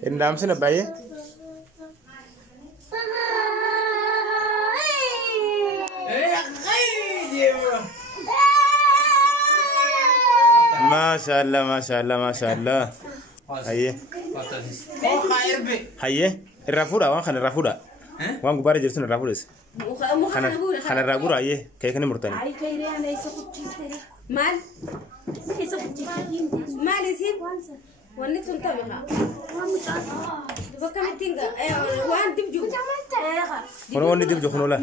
Indam sini bayi. Masya Allah, masya Allah, masya Allah. Aye. Aye. Rafuda, wan kan rafuda. Wan gubara jersun rafuda. Kana ragura aye. Kayak kene murtani. Mal. Mal isin. Wanne sulta baka. Baka mitinga. Wan dibju. Kono wonni dibju kono la.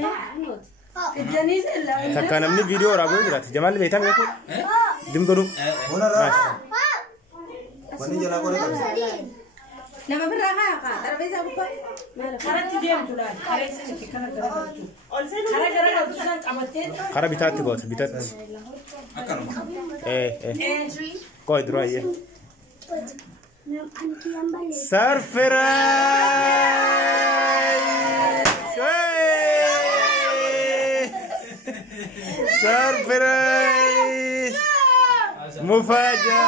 Takana mni video rabu berat. Jamal betam ya ko. Dim kodu. Bona ra. Mani jala ko rekam. Nama berapa ka? Terbeza apa? Karena dia jualan, karena sini karena gara-gara itu kan amatir. Kara bitati ko, bitat. Koi dro aye. Surprise! Mufajah.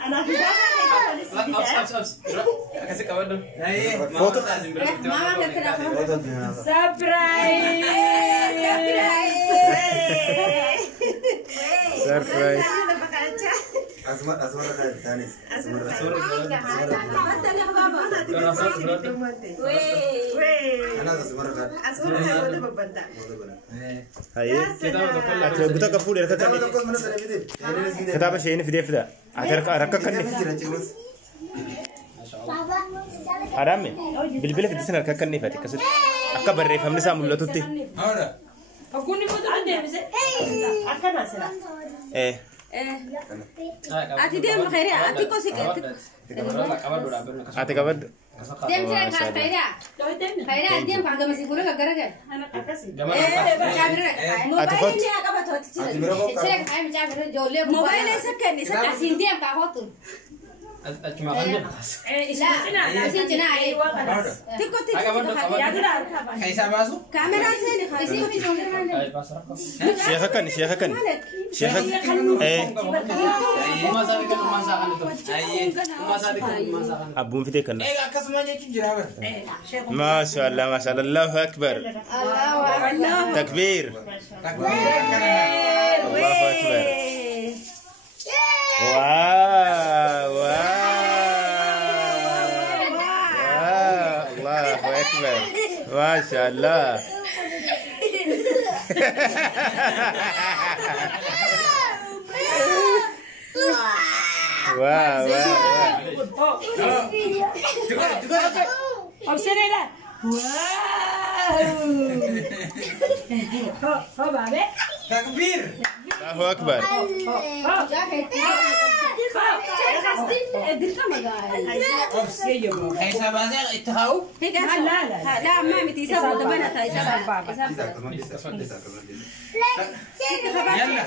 Anak kita kasih kawan dong. Foto. Mama nggak Surprise. Asma ka tanis. Aye. Kita kapur ya kata. Kata apa sih ini video video. Akhirnya rakakan nih. Haram ya. Bil-bil video sana rakakan nih Fatih. Kasut. Akka berre family sama mulut tuh. aku nih foto ada bisa. Akan asal. Ati dia makanya ati kok sih kan? Ati kabar. Dia macam apa kaya? Kaya dia pakai masih kurang gara kan? Anak apa sih? Mobile ni apa betul? Saya kaya macam jolly mobile ni sekarang ni sekarang sih dia apa hotu? Cuma kan dia. Masih cina air. Tikut Ya sudah apa? Kaisa masuk? kamera sih ni kaya sih macam mana? Siahakan. Rumah sakit masakan itu. Rumah sakit masakan. Abu fitih kan. Kakak semuanya kijirawan. Masya Allah, masya Allah, Allahu Akbar. Takbir. Allahu Akbar. Wow. Allahu Akbar. Masya Allah. Wow. Om sini dah. Wow. Babe. Takbir. Allahu Akbar. Kaisa bahasa itu tahu? لا ما متي سبب ده بنا تاي سبب Bisa.